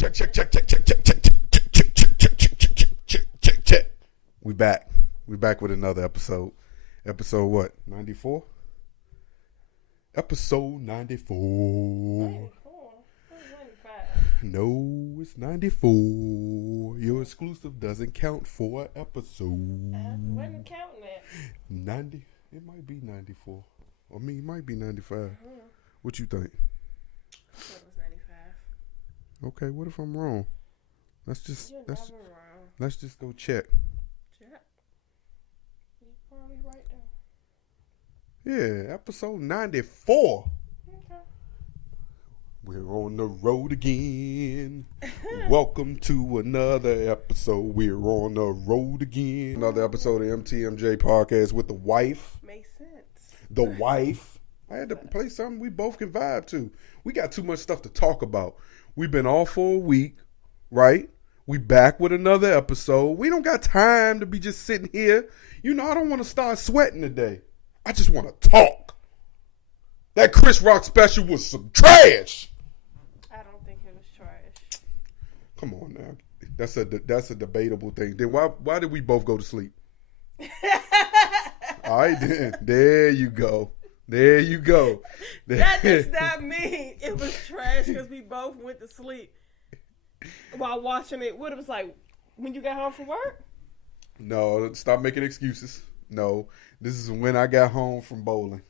Check. We back. We back with another episode. Episode what? 94? Episode 94. 94? No, it's 94. Your exclusive doesn't count for an episode. I wasn't counting it. 90. It might be 94. I mean, it might be 95. What you think? I thought it was 95. Okay, what if I'm wrong? You're never wrong. Let's just go check. Check. You're probably right Yeah, episode 94. there. Okay. We're on the road again. Welcome to another episode. We're on the road again. Another episode of MTMJ Podcast with the wife. Makes sense. The wife. I had to play something we both can vibe to. We got too much stuff to talk about. We've been off for a week, right? We back with another episode. We don't got time to be just sitting here. You know, I don't want to start sweating today. I just want to talk. That Chris Rock special was some trash. I don't think it was trash. Come on now. That's a debatable thing. Then why did we both go to sleep? All right, then. There you go. There you go. That does not mean it was trash because we both went to sleep while watching it. What it was like when you got home from work? No, stop making excuses. No, this is when I got home from bowling.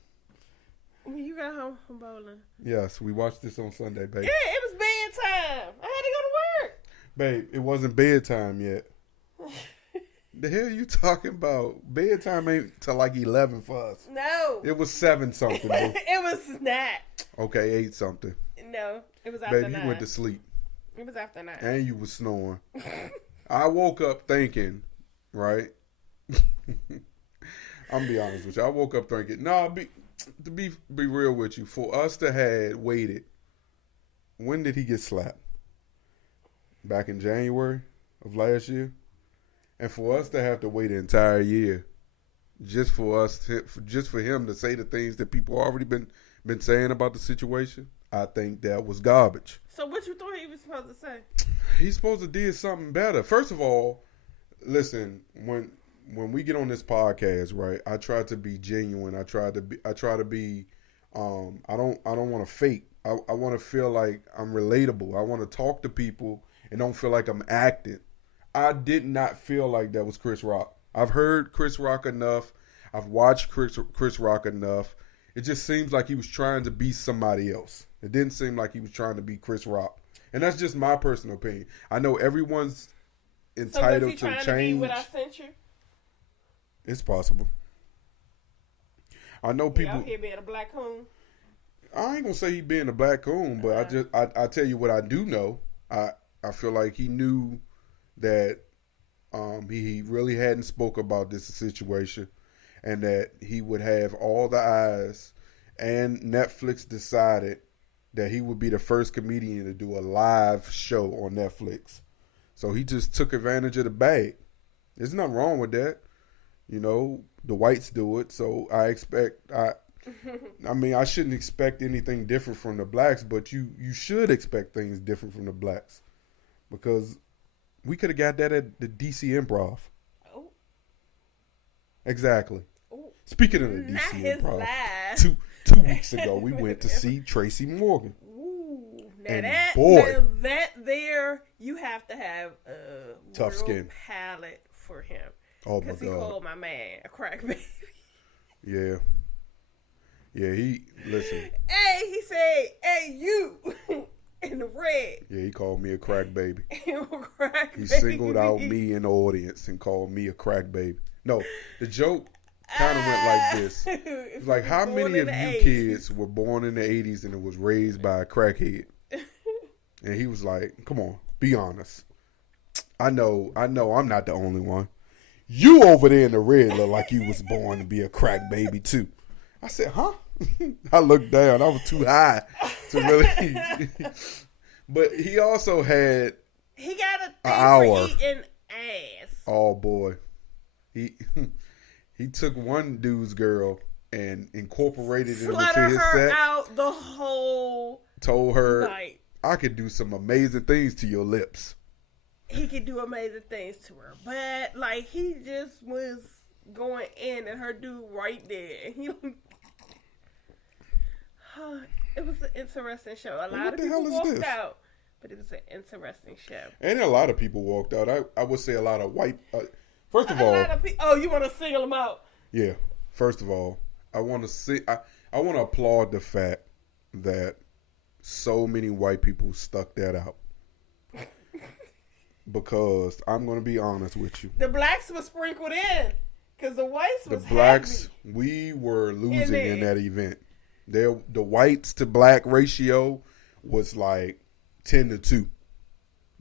When you got home from bowling? Yes, we watched this on Sunday, babe. Yeah, it was bedtime. I had to go to work. Babe, it wasn't bedtime yet. The hell you talking about? Bedtime ain't till like 11 for us. No. It was 7 something. Bro. It was not. Okay, 8 something. No, it was after Babe, 9. you went to sleep. It was after 9. And you was snoring. I woke up thinking, right? I'm gonna be honest with you. I woke up thinking, to be real with you, for us to had waited, when did he get slapped? Back in January of last year? And for us to have to wait an entire year just for him to say the things that people already been saying about the situation, I think that was garbage. So what you thought he was supposed to say? He's supposed to do something better. First of all, listen, when we get on this podcast, right, I try to be genuine. I try to be I don't want to fake. I want to feel like I'm relatable. I want to talk to people and don't feel like I'm acting. I did not feel like that was Chris Rock. I've heard Chris Rock enough. I've watched Chris Rock enough. It just seems like he was trying to be somebody else. It didn't seem like he was trying to be Chris Rock. And that's just my personal opinion. I know everyone's entitled so was he trying to change. To be what I sent you? It's possible. I know people. Out here being a black coon. I ain't gonna say he being a black coon, but I tell you what I do know. I feel like he knew that he really hadn't spoke about this situation, and that he would have all the eyes, and Netflix decided that he would be the first comedian to do a live show on Netflix. So he just took advantage of the bag. There's nothing wrong with that. You know, the whites do it, so I shouldn't expect anything different from the blacks, but you should expect things different from the blacks, because we could have got that at the DC Improv. Oh. Exactly. Oh. Speaking of the Not DC his Improv, lies. two weeks ago we went to see Tracy Morgan. Ooh. And Now boy, that there, you have to have a tough real skin palate for him. Oh my Because he God. called my man a crack baby. Yeah. Yeah, listen. Hey, he said, hey, you, in the red. Yeah, he called me a crack baby. Crack He baby. singled out me in the audience and called me a crack baby. No, the joke kind of went like this. It's like, how many of you kids were born in the 80s and was raised by a crackhead? And he was like, come on, be honest. I know I'm not the only one. You over there in the red look like you was born to be a crack baby too. I said, huh? I looked down. I was too high to really. But he also had He got a thing hour. for eating ass. Oh boy, he took one dude's girl and incorporated it into Sluttered his her set. out the whole Told her, night. I could do some amazing things to your lips. He could do amazing things to her, but like he just was going in, and her dude right there. And he, it was an interesting show. A lot of people walked out, but it was an interesting show. And a lot of people walked out. I would say a lot of white. First of all, you want to single them out? Yeah. First of all, I want to see. I want to applaud the fact that so many white people stuck that out. Because I'm going to be honest with you. The blacks were sprinkled in. Because the whites was the blacks, heavy. We were losing in that event. The whites to black ratio was like 10-2.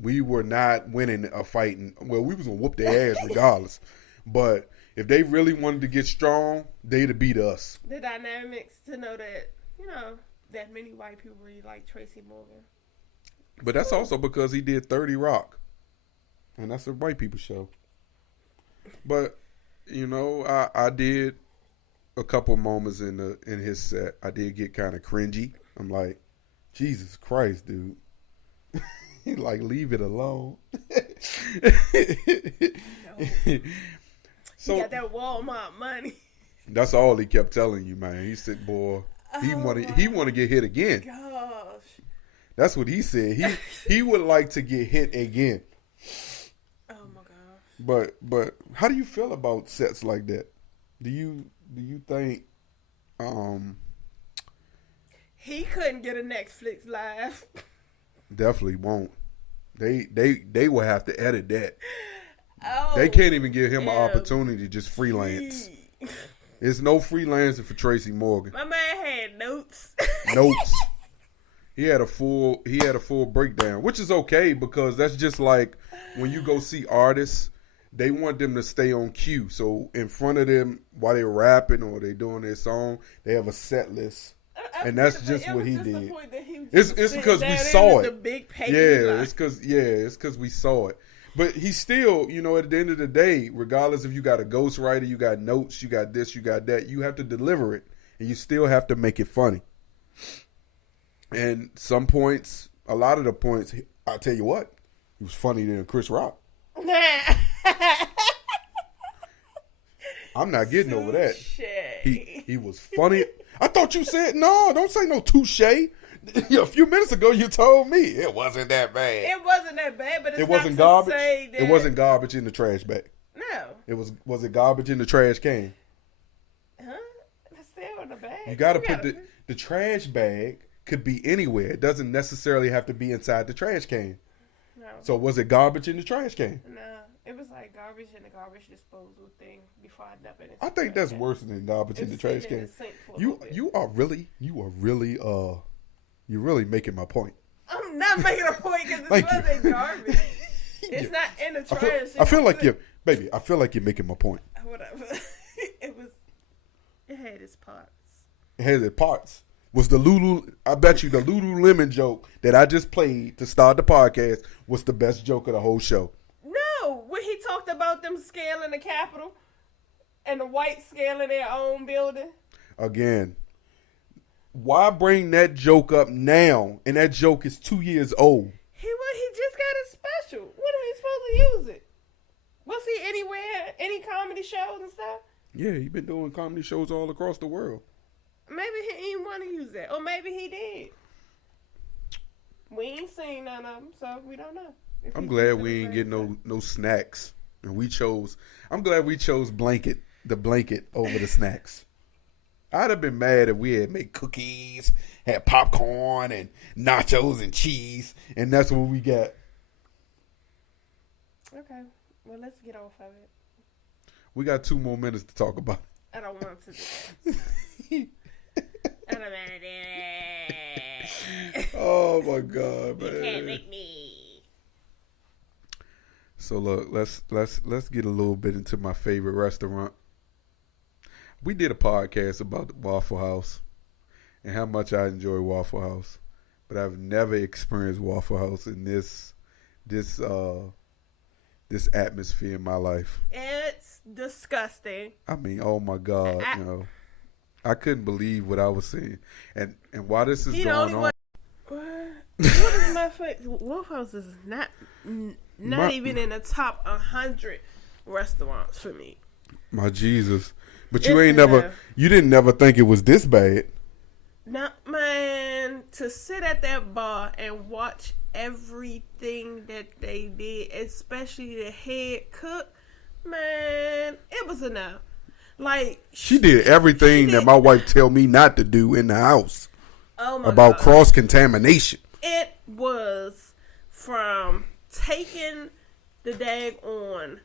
We were not winning a fight. Well, we was going to whoop their ass regardless. But if they really wanted to get strong, they'd have beat us. The dynamics to know that, that many white people really like Tracy Morgan. But that's also because he did 30 Rock. And that's a white people show. But, I did a couple moments in his set. I did get kind of cringy. I'm like, Jesus Christ, dude. He like, leave it alone. So, he got that Walmart money. That's all he kept telling you, man. He said, boy, he want to get hit again. Gosh. That's what he said. He would like to get hit again. Oh my gosh. But how do you feel about sets like that? Do you think he couldn't get a Netflix live? Definitely won't. They will have to edit that. Oh, they can't even give him an opportunity to just freelance. There's no freelancing for Tracy Morgan. My man had notes. He had a full breakdown, which is okay because that's just like when you go see artists, they want them to stay on cue. So in front of them while they're rapping or they doing their song, they have a set list. And that's just what he did. It's because we saw it. It's because we saw it. But he still, at the end of the day, regardless if you got a ghostwriter, you got notes, you got this, you got that, you have to deliver it. And you still have to make it funny. And some points, a lot of the points, I'll tell you what, he was funnier than Chris Rock. I'm not getting over that. He was funny. I thought you said, no, don't say no touche. A few minutes ago, you told me it wasn't that bad. It wasn't that bad, but it wasn't garbage. It wasn't garbage in the trash bag. No. Was it garbage in the trash can? Huh? It's still in the bag. You got to put the trash bag could be anywhere. It doesn't necessarily have to be inside the trash can. No. So was it garbage in the trash can? No. It was like garbage in the garbage disposal thing before I dump it. I think that's worse than garbage in the trash can. You're really making my point. I'm not making a point because it wasn't garbage. It's not in the trash. I feel like you're making my point. Whatever. It had its parts. It had its parts. Was I bet you the Lululemon joke that I just played to start the podcast was the best joke of the whole show. No, when he talked about them scaling the Capitol and the whites scaling their own building. Again, why bring that joke up now? And that joke is 2 years old. He just got a special. When are we supposed to use it? Was he anywhere? Any comedy shows and stuff? Yeah, he been doing comedy shows all across the world. Maybe he didn't want to use that. Or maybe he did. We ain't seen none of them, so we don't know. I'm glad we ain't getting no snacks. And I'm glad we chose the blanket over the snacks. I'd have been mad if we had made cookies, had popcorn and nachos and cheese, and that's what we got. Okay. Well, let's get off of it. We got 2 more minutes to talk about it. I don't want to do that. I don't want to do it. Oh, my God, man. You can't make me. So, look, let's get a little bit into my favorite restaurant. We did a podcast about the Waffle House and how much I enjoy Waffle House, but I've never experienced Waffle House in this atmosphere in my life. It's disgusting. I mean, oh my God, I couldn't believe what I was seeing, and while this is going on. What is Wolf House is not even in the top 100 restaurants for me. My Jesus. But you you didn't never think it was this bad. No, man, to sit at that bar and watch everything that they did, especially the head cook, man, it was enough. Like, she did everything that my wife tell me not to do in the house. Oh my about God. Cross-contamination. It was from taking the daggone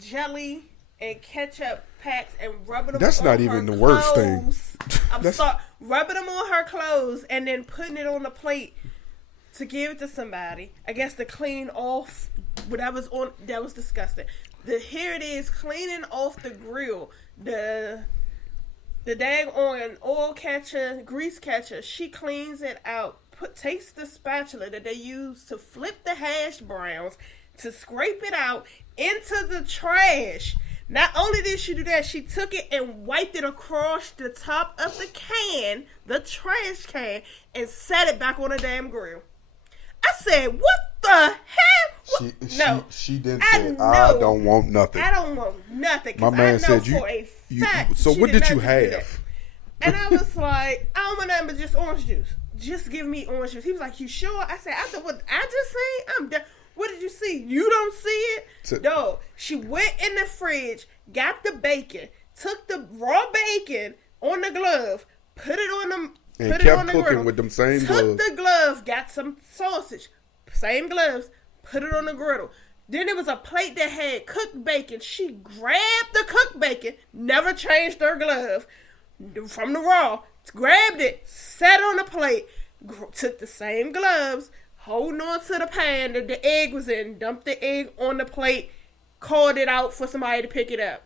jelly and ketchup packs and rubbing them That's on not her even the clothes. worst thing. I'm sorry, rubbing them on her clothes and then putting it on the plate to give it to somebody. I guess to clean off whatever's on. That was disgusting. Here it is, cleaning off the grill. The daggone oil catcher, grease catcher. She cleans it out. Takes the spatula that they use to flip the hash browns to scrape it out into the trash. Not only did she do that, she took it and wiped it across the top of the can, the trash can, and set it back on the damn grill. I said, what the hell? She didn't say, I don't want nothing. I don't want nothing. My man said, so what did you have? And I was like, I don't want nothing but just orange juice. Just give me orange juice. He was like, you sure? I said, after what I just seen, I'm done. What did you see? You don't see it? No. She went in the fridge, got the bacon, took the raw bacon on the glove, put it on the and kept cooking griddle, with them same gloves. Took the glove, got some sausage, same gloves, put it on the griddle. Then there was a plate that had cooked bacon. She grabbed the cooked bacon, never changed her glove from the raw, grabbed it, sat on the plate, took the same gloves, holding on to the pan that the egg was in, dumped the egg on the plate, called it out for somebody to pick it up.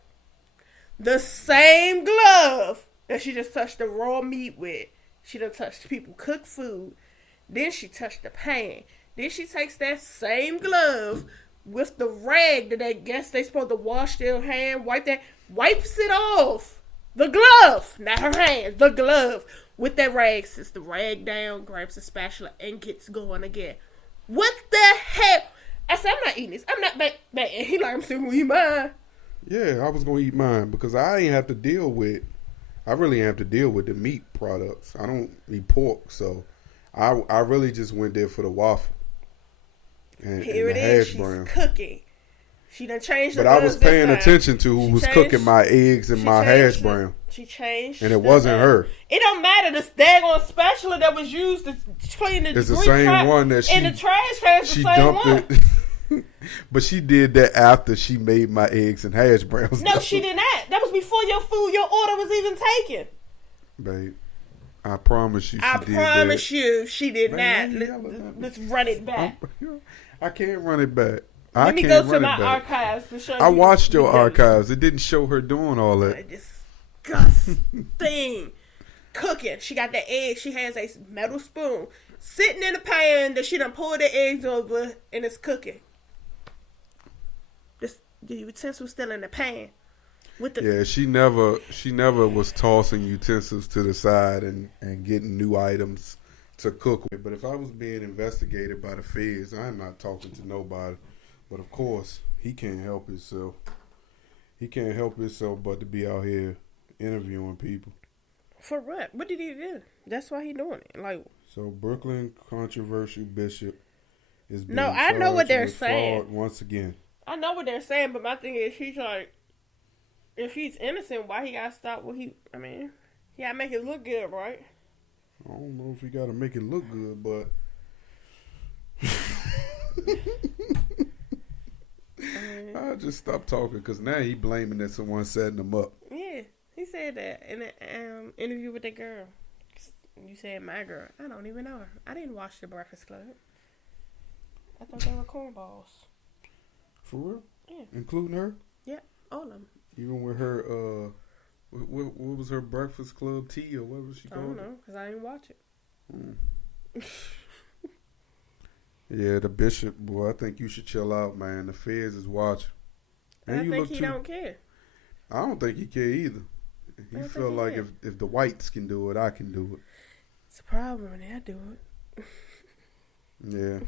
The same glove that she just touched the raw meat with. She done touched people cooked food. Then she touched the pan. Then she takes that same glove with the rag that I guess they supposed to wash their hand, wipes it off. The glove, not her hand, the glove. With that rag, sits the rag down, grabs the spatula, and gets going again. What the hell? I said, I'm not eating this. I'm not back. And he like, I'm still going to eat mine. Yeah, I was going to eat mine because I really have to deal with the meat products. I don't eat pork, so I really just went there for the waffle. And here and it is. She's cooking. She done changed the But I was paying attention to who was cooking my eggs and my hash brown. She changed. And it wasn't her. It don't matter. This daggone spatula that was used to clean the it's the same one that in the trash can. She dumped it. But she did that after she made my eggs and hash browns. No, she did not. That was before your order was even taken. Babe, I promise you she did that. I promise you she did not. Let's run it back. I can't run it back. Let me go to my archives to show you. I watched your archives. It didn't show her doing all that. Disgusting. Cooking. She got the egg. She has a metal spoon sitting in the pan that she done poured the eggs over and it's cooking. The utensils still in the pan. Yeah, she never was tossing utensils to the side and getting new items to cook with. But if I was being investigated by the feds, I'm not talking to nobody. But of course, he can't help himself. He can't help himself but to be out here interviewing people. For what? What did he do? That's why he doing it. Like, so Brooklyn controversial bishop is being I know what they're saying. Once again. I know what they're saying, but my thing is, he's like, if he's innocent, why he gotta stop what he gotta make it look good, right? I don't know if he gotta make it look good, but I just stopped talking because now he blaming that someone setting him up. Yeah, he said that in an interview with that girl. You said my girl. I don't even know her. I didn't watch The Breakfast Club. I thought they were cornballs. For real? Yeah. Including her? Yeah, all of them. Even with her, what was her Breakfast Club tea or what was she called? I don't know because I didn't watch it. Yeah, the bishop, boy, I think you should chill out, man. The feds is watching. And I think he don't care. I don't think he care either. He feel like if the whites can do it, I can do it. It's a problem when I do it. Yeah.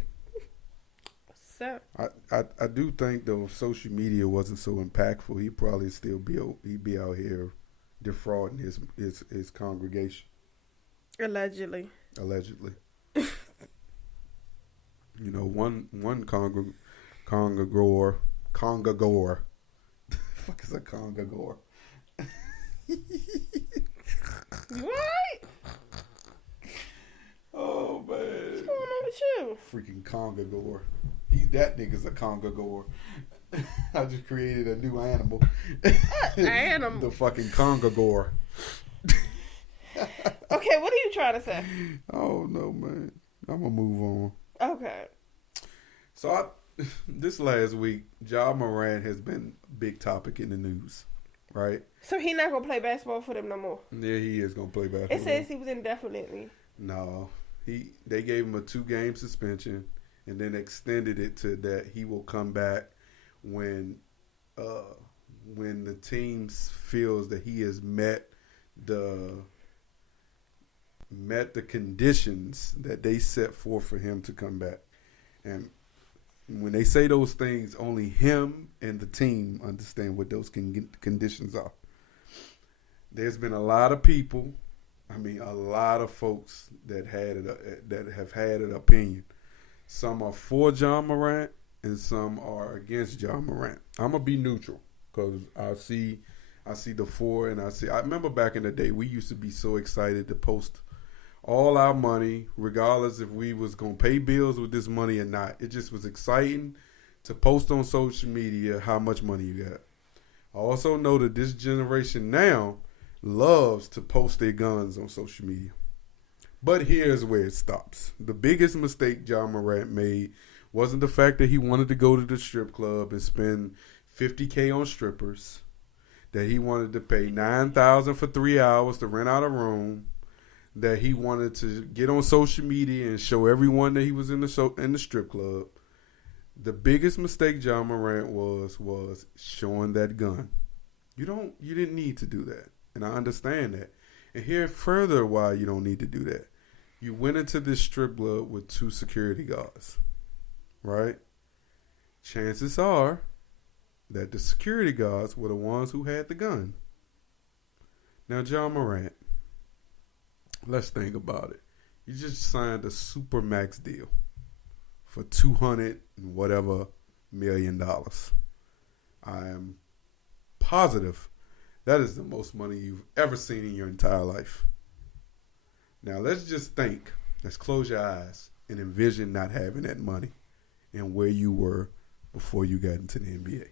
So I do think though if social media wasn't so impactful, he'd probably still be out here defrauding his congregation. allegedly. You know, one Congagoer. The fuck is a Congagoer? What? Oh man. What's going on with you? Freaking Congagoer. That nigga's a Congagoer. I just created a new animal. Animal. The fucking Congagoer. Okay, what are you trying to say? Oh no, man. I'm gonna move on. Okay. So this last week, Ja Morant has been a big topic in the news, right? So he not gonna play basketball for them no more. Yeah, he is gonna play basketball. It says he was indefinitely. No, they gave him a 2-game suspension and then extended it to that he will come back when the team feels that he has met the conditions that they set forth for him to come back. And when they say those things, only him and the team understand what those conditions are. There's been a lot of people, a lot of folks that have had an opinion. Some are for Ja Morant and some are against Ja Morant. I'm gonna be neutral because I see the for and I remember back in the day we used to be so excited to post all our money, regardless if we was gonna pay bills with this money or not. It just was exciting to post on social media how much money you got. I also know that this generation now loves to post their guns on social media. But here's where it stops. The biggest mistake Ja Morant made wasn't the fact that he wanted to go to the strip club and spend $50K on strippers, that he wanted to pay $9,000 for 3 hours to rent out a room, that he wanted to get on social media and show everyone that he was in the strip club. The biggest mistake Ja Morant was showing that gun. You didn't need to do that. And I understand that. And here further why you don't need to do that. You went into this strip club with 2 security guards, right? Chances are that the security guards were the ones who had the gun. Now, Ja Morant, let's think about it. You just signed a super max deal for $200 and whatever million. I am positive that is the most money you've ever seen in your entire life. Now let's just think. Let's close your eyes and envision not having that money and where you were before you got into the NBA.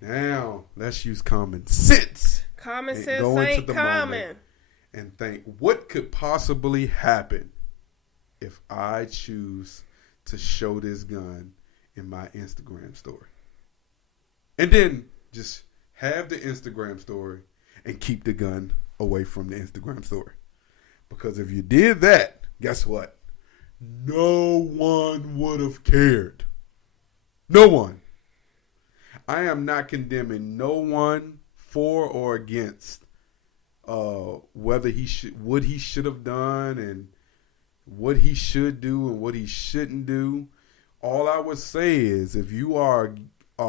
Now let's use common sense. Common sense ain't common. And think, what could possibly happen if I choose to show this gun in my Instagram story? And then just have the Instagram story and keep the gun away from the Instagram story. Because if you did that, guess what? No one would have cared. No one. I am not condemning no one for or against whether what he should have done and what he should do and what he shouldn't do. All I would say is if you are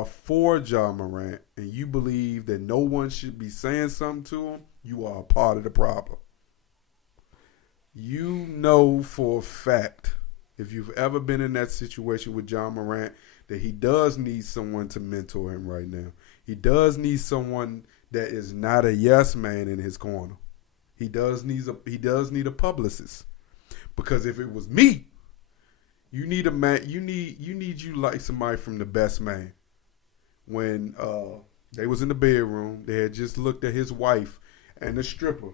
for Ja Morant and you believe that no one should be saying something to him, you are a part of the problem. You know for a fact, if you've ever been in that situation with Ja Morant, that he does need someone to mentor him right now. He does need someone that is not a yes man in his corner. He does need a publicist. Because if it was me, you need a man. You need like somebody from The Best Man. When they was in the bedroom, they had just looked at his wife and the stripper,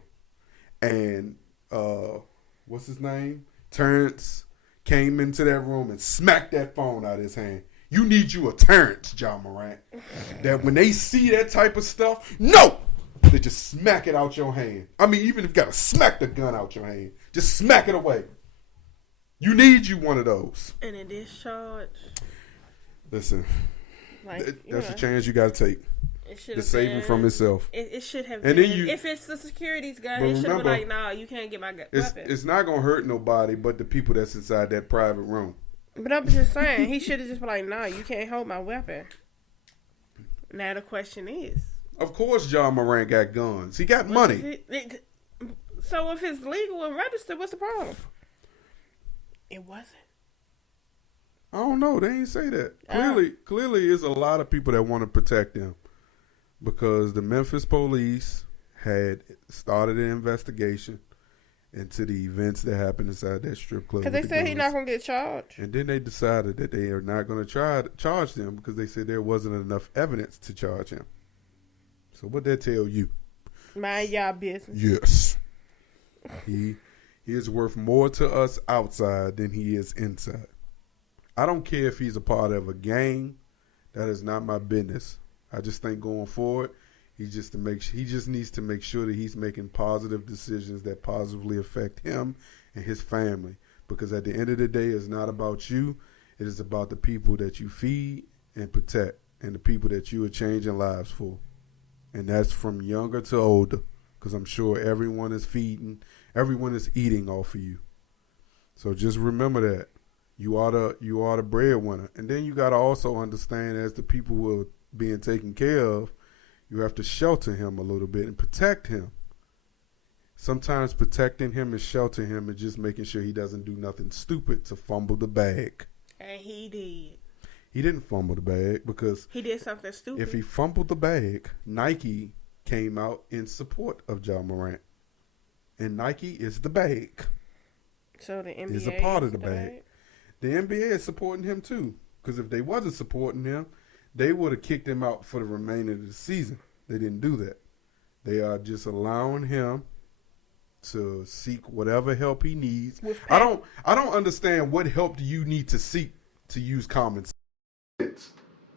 and what's his name? Terrence came into that room and smacked that phone out of his hand. You need you a Terrence, Ja Morant. That when they see that type of stuff, no, they just smack it out your hand. I mean, even if you gotta smack the gun out your hand, just smack it away. You need you one of those. And a discharge. Listen, that's a chance you gotta take. to save him from himself. It should have and been. Then If it's the security's guy, it should have been like, nah, you can't get my weapon. It's not going to hurt nobody but the people that's inside that private room. But I'm just saying, he should have just been like, nah, you can't hold my weapon. Now the question is. Of course John Morant got guns. He got money. So if it's legal and registered, what's the problem? It wasn't. I don't know. They ain't say that. Clearly, there's a lot of people that want to protect them because the Memphis police had started an investigation into the events that happened inside that strip club. Because they said he's not going to get charged. And then they decided that they are not going to try to charge them because they said there wasn't enough evidence to charge him. So what that tell you? Mind y'all business. Yes. He is worth more to us outside than he is inside. I don't care if he's a part of a gang. That is not my business. I just think going forward, he just needs to make sure that he's making positive decisions that positively affect him and his family. Because at the end of the day, it's not about you. It is about the people that you feed and protect and the people that you are changing lives for. And that's from younger to older. Because I'm sure everyone is eating off of you. So just remember that. You are the breadwinner. And then you got to also understand as the people who are being taken care of, you have to shelter him a little bit and protect him. Sometimes protecting him and sheltering him and just making sure he doesn't do nothing stupid to fumble the bag. And he did. He didn't fumble the bag because he did something stupid. If he fumbled the bag, Nike came out in support of John Morant. And Nike is the bag. So the NBA is a part of the bag. The NBA is supporting him too. Because if they wasn't supporting him, they would have kicked him out for the remainder of the season. They didn't do that. They are just allowing him to seek whatever help he needs. I don't understand what help do you need to seek to use common sense.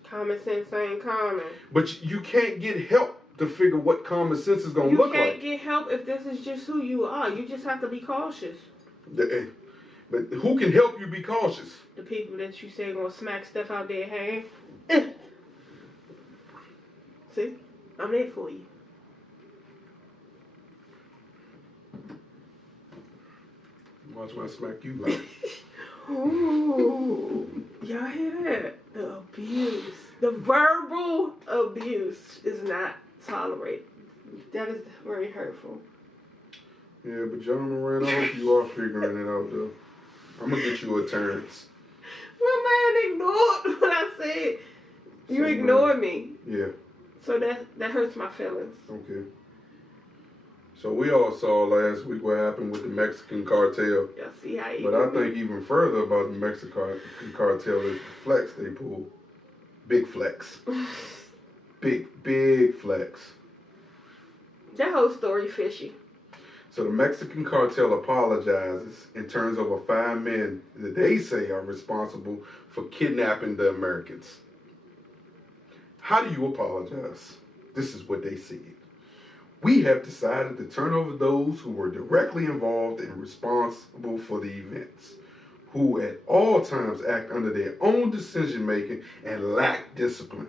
Common sense ain't common. But you can't get help to figure what common sense is going to look like. You can't get help if this is just who you are. You just have to be cautious. But who can help you be cautious? The people that you say are going to smack stuff out their hand. See? I'm there for you. Watch when I smack you like. Ooh. Y'all hear that? The abuse. The verbal abuse is not tolerated. That is very hurtful. Yeah, but John Moran, I hope you are figuring it out, though. I'm going to get you a turns. My man ignored what I said. You ignored me. Yeah. So that hurts my feelings. Okay. So we all saw last week what happened with the Mexican cartel. Y'all see how you But I think even further about the Mexican cartel is the flex they pulled. Big flex. Big flex. That whole story fishy. So the Mexican cartel apologizes and turns over 5 men that they say are responsible for kidnapping the Americans. How do you apologize? This is what they said. We have decided to turn over those who were directly involved and responsible for the events, who at all times act under their own decision making and lack discipline.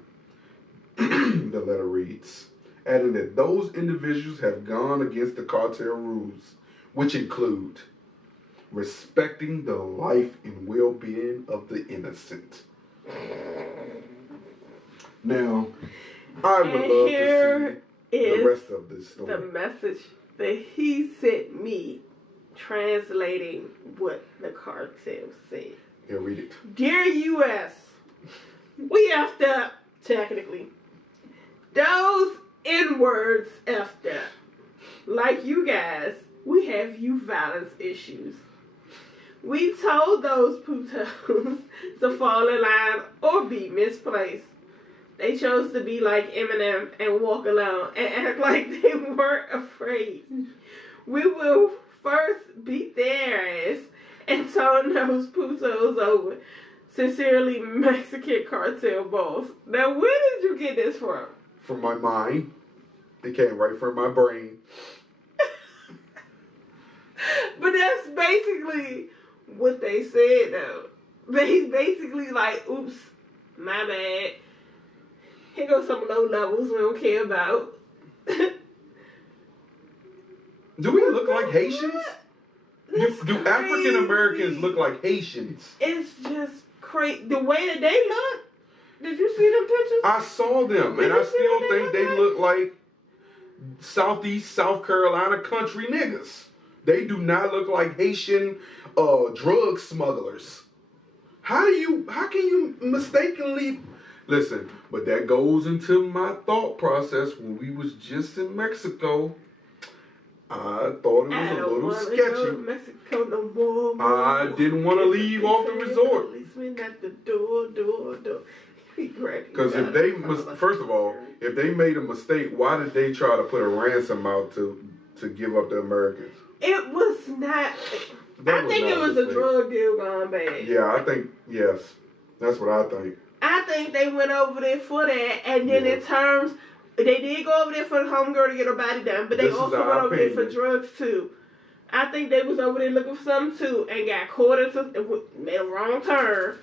The letter reads, adding that those individuals have gone against the cartel rules, which include respecting the life and well-being of the innocent. Now, I would love to see the rest of this story. The message that he sent me translating what the cartel said. Yeah, read it. Dear U.S., we effed up, technically. Those N-words effed up. Like you guys, we have youth violence issues. We told those putos to fall in line or be misplaced. They chose to be like Eminem and walk alone and act like they weren't afraid. We will first beat their ass and turn those putos over. Sincerely, Mexican cartel boss. Now, where did you get this from? From my mind. It came right from my brain. But that's basically what they said, though. They basically like, oops, my bad. Here goes some low levels we don't care about. Do we look like Haitians? Do African Americans look like Haitians? It's just crazy. The way that they look. Did you see them pictures? I saw them, and I still think they look like Southeast South Carolina country niggas. They do not look like Haitian drug smugglers. How can you mistakenly listen? But that goes into my thought process when we was just in Mexico. I thought it was a little sketchy. Go to Mexico no more. I didn't want to leave off the resort. Policeman at the door. Because if they first of all, if they made a mistake, why did they try to put a ransom out to give up the Americans? It was not. I think it was a drug deal gone bad. Yeah, I think yes, that's what I think. I think they went over there for that, and then in terms, they did go over there for the homegirl to get her body done, but they also went over there for drugs too. I think they was over there looking for something too, and got caught made a wrong turn,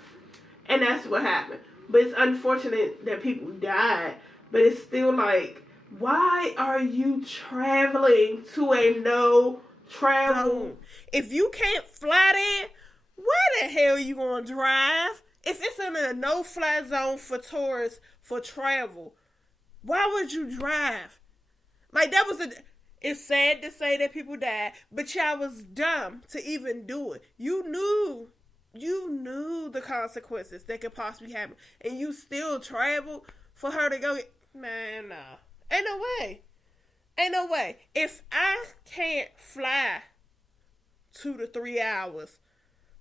and that's what happened. But it's unfortunate that people died, but it's still like, why are you traveling to a no travel? If you can't fly there, where the hell are you gonna drive? If it's in a no-fly zone for tourists for travel, why would you drive? Like that was it's sad to say that people died, but y'all was dumb to even do it. You knew the consequences that could possibly happen, and you still travel for her to go get, man, no. Ain't no way. If I can't fly 2 to 3 hours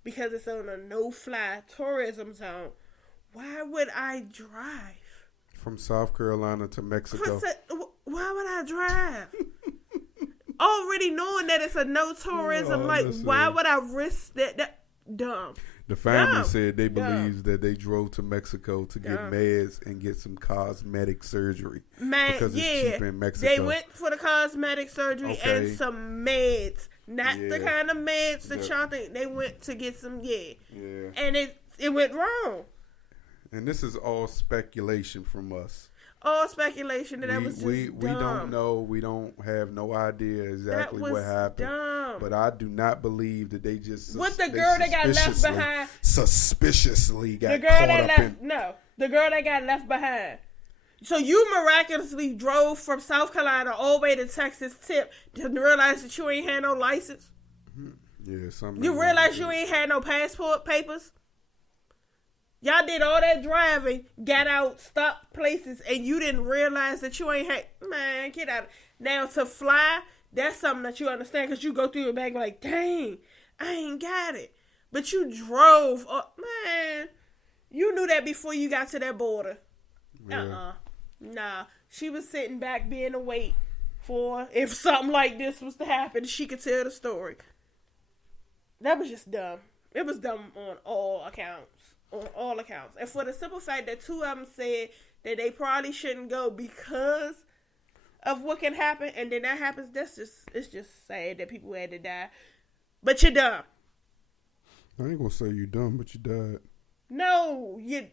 because it's on a no-fly tourism zone, why would I drive? From South Carolina to Mexico. Why would I drive? Already knowing that it's a no tourism, why would I risk that? Dumb. The family said they believe that they drove to Mexico to get meds and get some cosmetic surgery. Because it's cheap in Mexico. They went for the cosmetic surgery and some meds. Not the kind of meds that y'all think. They went to get some, and it went wrong. And this is all speculation from us. All speculation that was just we don't know. We don't have no idea exactly what happened. Dumb. But I do not believe that they just what the girl that got left behind suspiciously got the girl that got left behind. So you miraculously drove from South Carolina all the way to Texas Tip to realize that you ain't had no license. Yeah, something. You realize you ain't had no passport papers. Y'all did all that driving, got out, stopped places, and you didn't realize that you ain't had... Man, get out. Now, to fly, that's something that you understand, because you go through your bag like, dang, I ain't got it. But you drove. Man, you knew that before you got to that border. Yeah. Nah. She was sitting back being a wait for if something like this was to happen, she could tell the story. That was just dumb. It was dumb on all accounts. And for the simple fact that 2 of them said that they probably shouldn't go because of what can happen, and then that happens, it's just sad that people had to die. But you're dumb. I ain't gonna say you dumb, but you died. No, you're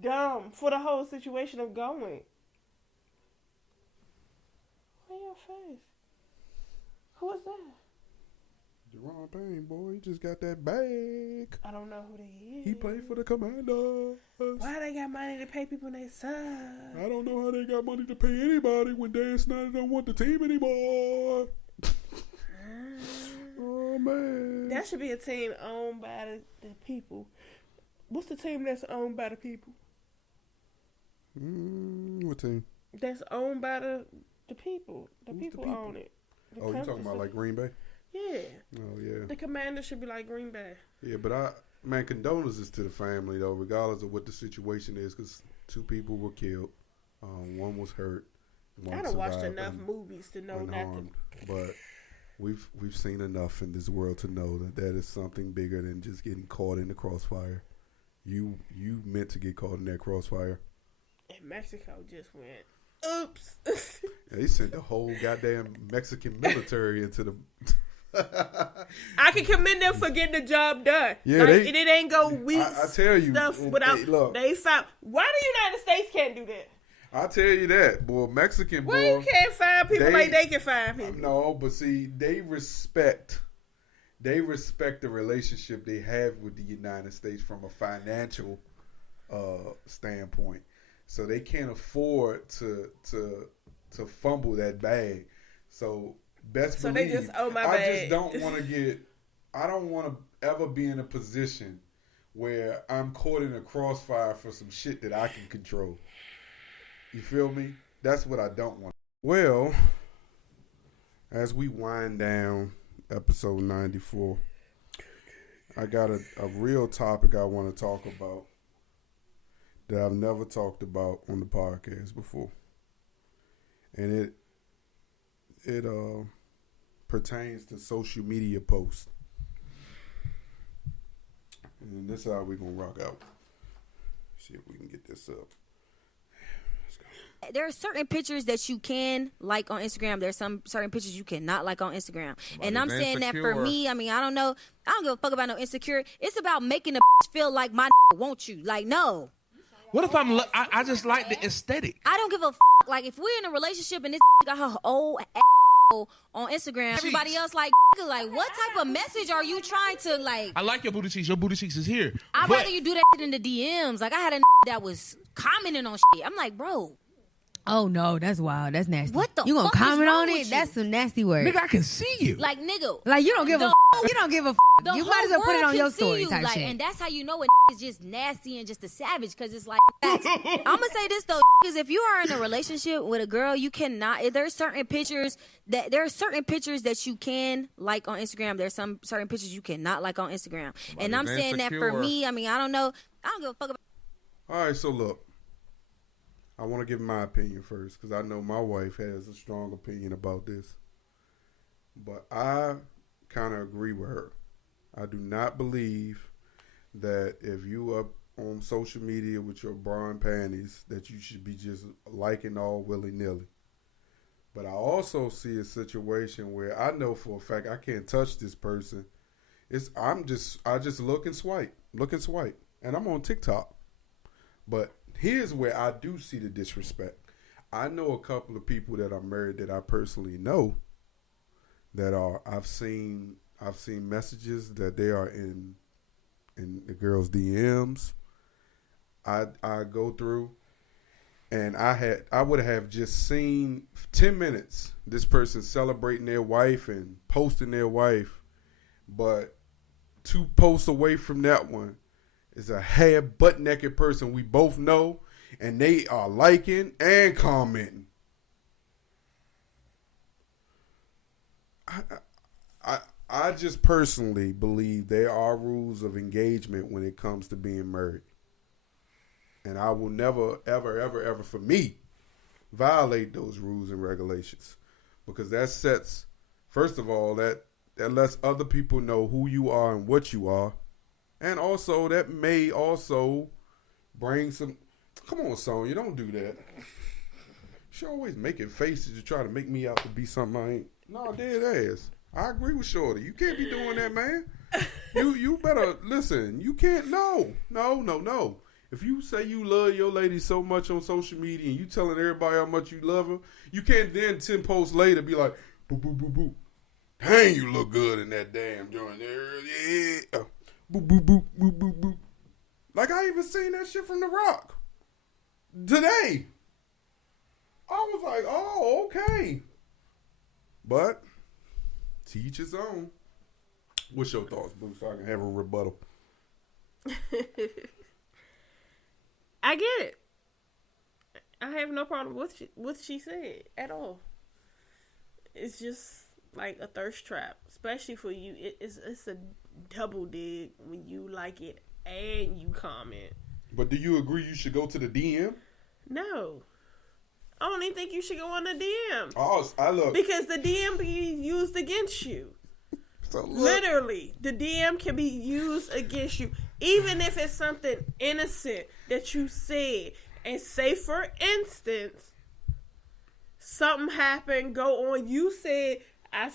dumb for the whole situation of going. Where your face? Who was that? Jerron Payne, boy, he just got that bag. I don't know who they is. He played for the Commanders. Why they got money to pay people they suck? I don't know how they got money to pay anybody when Dan Snyder don't want the team anymore. Oh, man. That should be a team owned by the people. What's the team that's owned by the people? What team? That's owned by the people. The people own it. You talking about like Green Bay? Yeah. Oh, yeah. The Commanders should be like Green Bay. Yeah, but condolences to the family, though, regardless of what the situation is, because 2 people were killed. One was hurt. I done watched enough movies to know unharmed, but we've seen enough in this world to know that is something bigger than just getting caught in the crossfire. You meant to get caught in that crossfire. And Mexico just went, oops. They sent the whole goddamn Mexican military into the... I can commend them for getting the job done. Yeah, it ain't go weak I tell you, stuff without. They found. Why the United States can't do that? I tell you that, boy. Mexican boy. Well, you can't find people like they can find people. No, but see, they respect the relationship they have with the United States from a financial standpoint. So they can't afford to fumble that bag. So best so believe, they just my bag. I just don't want to get. I don't want to ever be in a position where I'm caught in a crossfire for some shit that I can control. You feel me? That's what I don't want. Well, as we wind down episode 94, I got a real topic I want to talk about that I've never talked about on the podcast before. And it pertains to social media posts. And this is how we're going to rock out. See if we can get this up. There are certain pictures that you can like on Instagram. There's some certain pictures you cannot like on Instagram. And I'm saying that for me, I mean, I don't know. I don't give a fuck about no insecure. It's about making a feel like my want you. Like, no. What if I just like the aesthetic? I don't give a like if we're in a relationship and this got her old on Instagram, everybody else like what type of message are you trying to like? I like your booty cheeks. Your booty cheeks is here. I'd rather you do that shit in the DMs. Like I had a that was commenting on shit. I'm like, bro. Oh no, that's wild. That's nasty. What the you gonna fuck is comment wrong on with it? you? That's some nasty words. Nigga, I can see you. Like nigga. Like you don't give a you don't give a you might as well put it on your story type like, shit. And that's how you know it is just nasty and just a savage because it's like I'm gonna say this though, because if you are in a relationship with a girl, you cannot. There are certain pictures that you can like on Instagram. There's some certain pictures you cannot like on Instagram. And I'm saying that for me, I mean, I don't know. I don't give a fuck about. All right, so look. I want to give my opinion first because I know my wife has a strong opinion about this. But I kind of agree with her. I do not believe that if you up on social media with your bra and panties that you should be just liking all willy-nilly. But I also see a situation where I know for a fact I can't touch this person. I just look and swipe. And I'm on TikTok. But here's where I do see the disrespect. I know a couple of people that are married that I personally know that are I've seen messages that they are in the girls' DMs. I go through and I would have just seen 10 minutes this person celebrating their wife and posting their wife, but 2 posts away from that one is a half butt naked person we both know, and they are liking and commenting. I just personally believe there are rules of engagement when it comes to being married. And I will never, ever, ever, ever, for me, violate those rules and regulations. Because that sets, first of all, that lets other people know who you are and what you are. And also, that may also bring some... Come on, Sonya, don't do that. She always making faces to try to make me out to be something I ain't. No, dead ass. I agree with Shorty. You can't be doing that, man. You better... Listen, you can't... No. If you say you love your lady so much on social media and you telling everybody how much you love her, you can't then 10 posts later be like, boo, boo, boo, boo. Dang, you look good in that damn joint there. Yeah. Boop, boop, boop, boop, boop, boop. Like, I even seen that shit from The Rock today. I was like, oh, okay. But, to each his own. What's your thoughts, Boo, so I can have a rebuttal? I get it. I have no problem with what she said at all. It's just like a thirst trap, especially for you. It's a double dig when you like it and you comment. But do you agree you should go to the DM? No. I don't even think you should go on the DM. Oh, I look. Because the DM be used against you. So literally, the DM can be used against you. Even if it's something innocent that you said. And say, for instance, something happened, go on. You said, I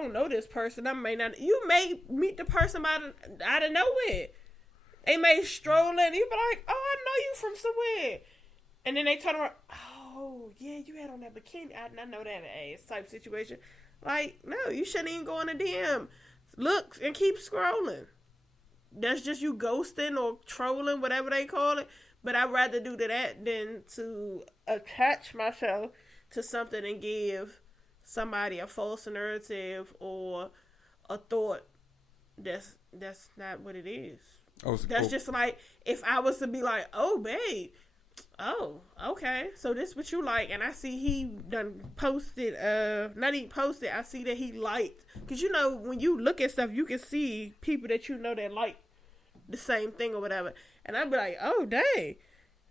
don't know this person. I may not. You may meet the person out of nowhere. They may stroll in. You be like, oh, I know you from somewhere. And then they turn around, oh, yeah, you had on that bikini. I know that ass type situation. Like, no, you shouldn't even go in a DM. Look and keep scrolling. That's just you ghosting or trolling, whatever they call it. But I'd rather do that than to attach myself to something and give somebody a false narrative or a thought that's not what it is. That's just like if I was to be like, oh, babe, oh, okay, so this what you like, and I see he done posted, not even posted, I see that he liked, because you know, when you look at stuff, you can see people that you know that like the same thing or whatever, and I'd be like, oh, dang,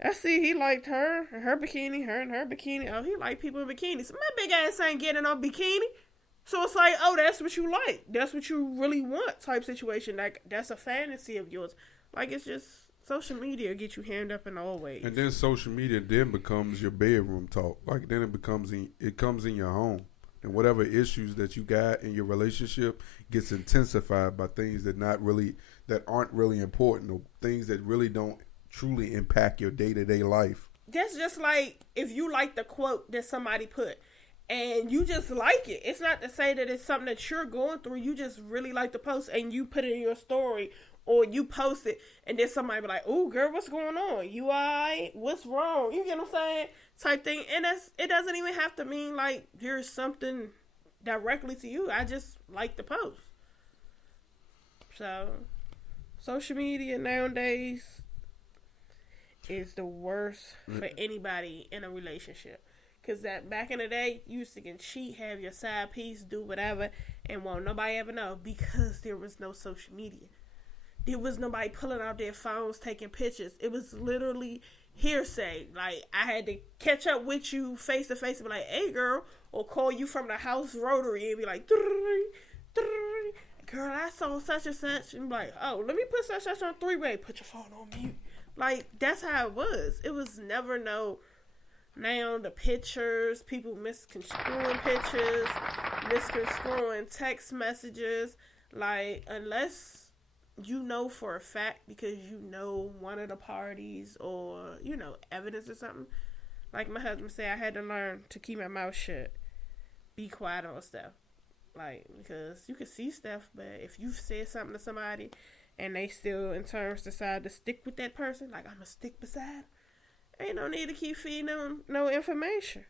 I see he liked her and her bikini, oh, he like people in bikinis, my big ass ain't getting no bikini, so it's like, oh, that's what you like, that's what you really want type situation, like, that's a fantasy of yours, like, it's just, social media get you hemmed up in all ways. And then social media then becomes your bedroom talk. Like then it comes in your home. And whatever issues that you got in your relationship gets intensified by things that aren't really important or things that really don't truly impact your day-to-day life. That's just like if you like the quote that somebody put and you just like it. It's not to say that it's something that you're going through. You just really like the post and you put it in your story or you post it, and then somebody be like, "Ooh, girl, what's going on? You alright? What's wrong?" You get what I'm saying? Type thing. And it doesn't even have to mean like there's something directly to you. I just like the post. So, social media nowadays is the worst for anybody in a relationship. Because that back in the day, you used to get cheat, have your side piece, do whatever, and won't nobody ever know because there was no social media. There was nobody pulling out their phones, taking pictures. It was literally hearsay. Like, I had to catch up with you face to face and be like, hey, girl, or call you from the house rotary and be like, girl, I saw such and such. And be like, oh, let me put such and such on three-way. Put your phone on mute. Like, that's how it was. It was never no, now the pictures, people misconstruing pictures, misconstruing text messages. Like, unless you know for a fact because you know one of the parties or, you know, evidence or something. Like my husband said, I had to learn to keep my mouth shut. Be quiet on stuff. Like, because you can see stuff, but if you said something to somebody and they still, in terms, decide to stick with that person, like, I'm going to stick beside them, ain't no need to keep feeding them no information.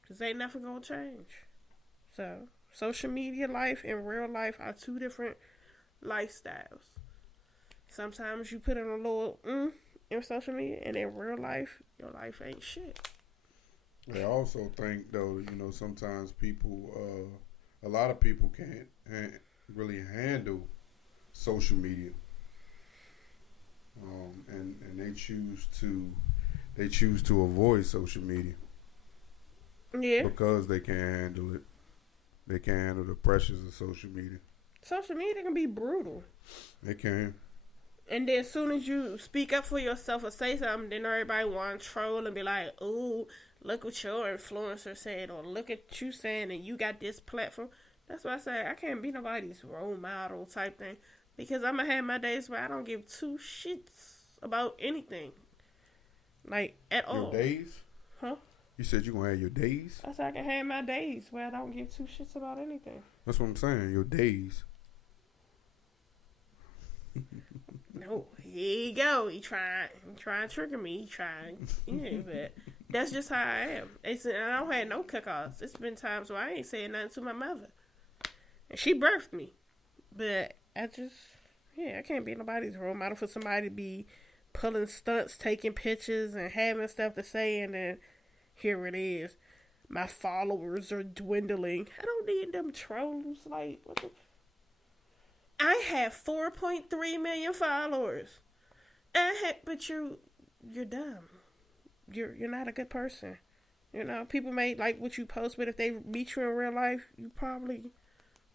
Because ain't nothing going to change. So, social media life and real life are two different lifestyles. Sometimes you put in a little in social media, and in real life, your life ain't shit. I also think, though, you know, sometimes people, a lot of people can't really handle social media, and they choose to avoid social media. Yeah, because they can't handle it. They can't handle the pressures of social media. Social media can be brutal. They can. And then as soon as you speak up for yourself or say something, then everybody want to troll and be like, "Ooh, look what your influencer said," or "Look at you saying that you got this platform." That's why I say I can't be nobody's role model type thing, because I'm gonna have my days where I don't give two shits about anything, like at all. Your days? Huh? You said you gonna have your days? I said I can have my days where I don't give two shits about anything. That's what I'm saying. Your days. No, here you go. He trying to trigger me. He trying, but that's just how I am. I don't have no cook-offs. It's been times where I ain't saying nothing to my mother, and she birthed me. But I can't be nobody's role model for somebody to be pulling stunts, taking pictures, and having stuff to say, and then here it is. My followers are dwindling. I don't need them trolls. Like, what the... I have 4.3 million followers. But you're dumb. You're not a good person. You know, people may like what you post, but if they meet you in real life, you probably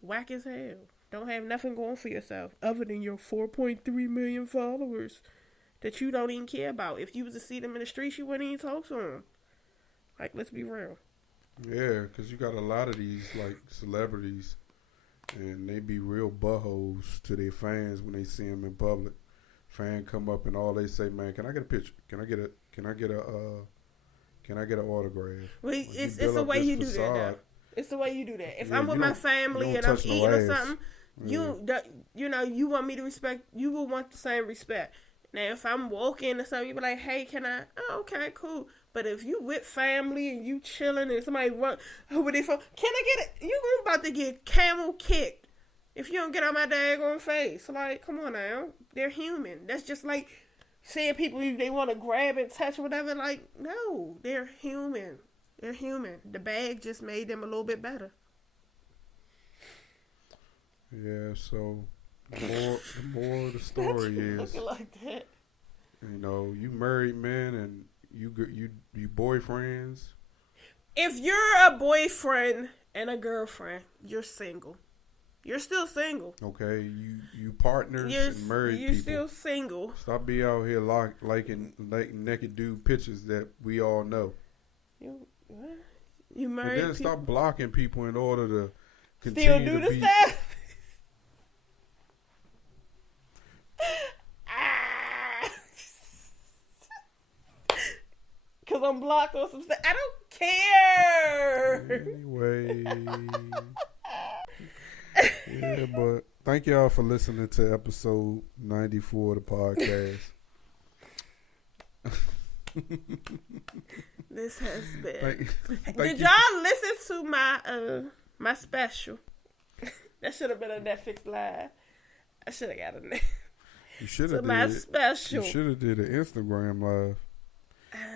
whack as hell. Don't have nothing going for yourself other than your 4.3 million followers that you don't even care about. If you was to see them in the streets, you wouldn't even talk to them. Like, let's be real. Yeah, because you got a lot of these, like, celebrities, and they be real buttholes to their fans when they see them in public. fan come up and all they say, man, can I get a picture? Can I get an autograph? Well, it's the way you do that. Though. It's the way you do that. If I'm with my family and I'm eating or something, you want me to respect. You will want the same respect. Now, if I'm walking or something, you be like, hey, can I? Oh, okay, cool. But if you with family and you chilling and somebody run over their phone, can I get it? You about to get camel kicked if you don't get on my daggone face. Like, come on now. They're human. That's just like seeing people, they want to grab and touch or whatever. Like, no, they're human. They're human. The bag just made them a little bit better. Yeah, so the more of the story is, looking like that. You know, you married men and you boyfriends. If you're a boyfriend and a girlfriend, you're single. You're still single. Okay, you partners and married people. You're still single. Stop being out here liking naked dude pictures that we all know. You married and then people. Stop blocking people in order to continue still do to the be. stuff. Because I'm blocked or some stuff. I don't care. Anyway. Yeah, but thank y'all for listening to episode 94 of the podcast. This has been. Thank Did you. y'all listen to my special? That should have been a Netflix live. I should have got a Netflix. You should have my did. Special. You should have did an Instagram live,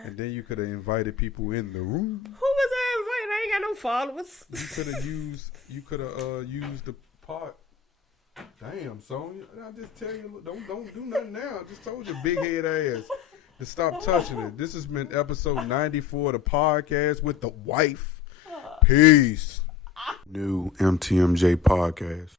and then you could have invited people in the room. Who was I inviting? I ain't got no followers. You could have used. You could have used the pot. Damn, Sonya! I just tell you, don't do nothing now. I just told your big head ass to stop touching it. This has been episode 94 of the podcast with the wife. Peace. New MTMJ podcast.